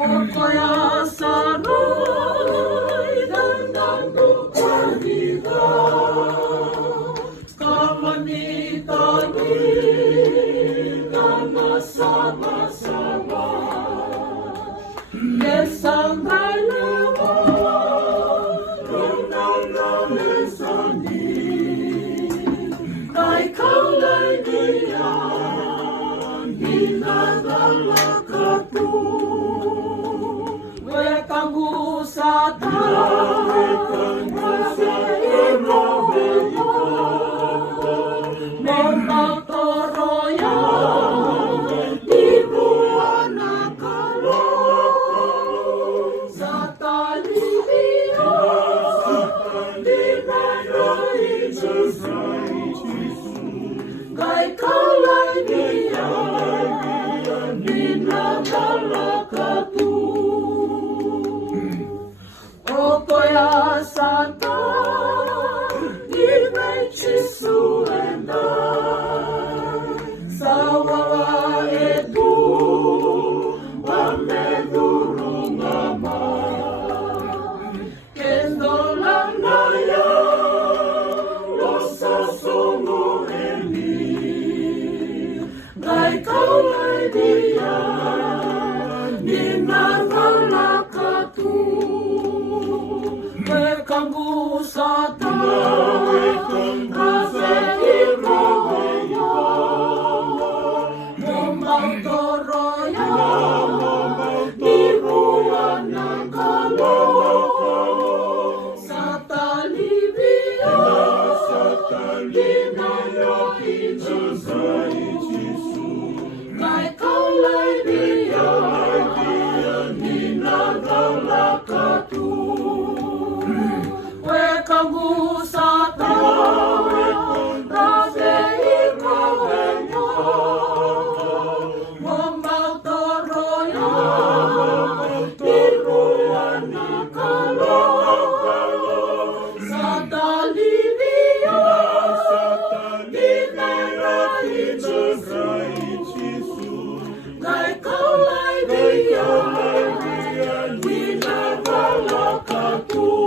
Kaya sana'y dandang tukalita, kamanitayin na sama-sama. Lesang dalawa, renang namin sangin, kay kaulay diyan, hinadala ka to. Wekang usatan, kasi iraw-iraw, memang toroyan, dibuan na kalong, sa talibiyan, dinarayin sa kay kalay diyan, dinadala ka to. O kaya santa, di may chisuenda, sa wawa edu, wamedurong ama. Kendo lang na yan, losa sumuheni, kay kaulay diyan, dinadala ka to. Wekang usatan, kasi ikaw memang toroyan, dibuan ng kalong, sa talibiyan, dinarayin sa kay kaulay diyan, dinadala ka to. Wekang usatan, kasi ikaw memang toroyan, dibuan ng kalong, sa talibiyan, dinarayin sa kay kaulay diyan, dinadala ka to.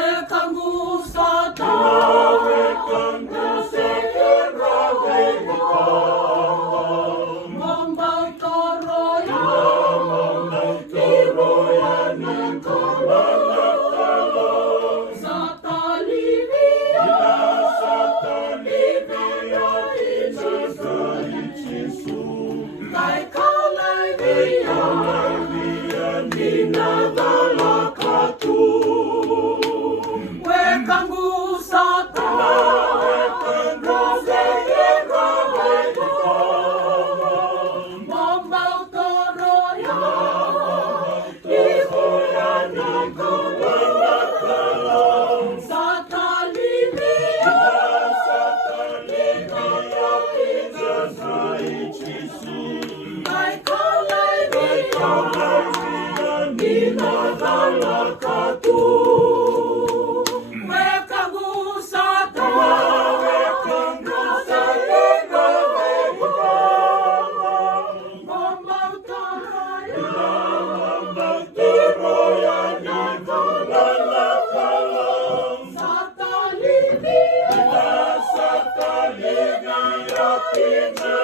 Wekang usatan, kasi iraw-iraw, memang toroyan, dibuan ng kalong, sa talibiyan, dinarayin sa kay kaulay diyan, dinadala ka to. Wekang usatan, kasi iraw-iraw, memang toroyan, dibuan ng kalong, sa talibiyan, dinarayin sa kay kaulay diyan, dinadala ka to. Wekang usatan, kasi iraw-iraw, memang toroyan, dibuan ng kalong, sa talibiyan, dinarayin sa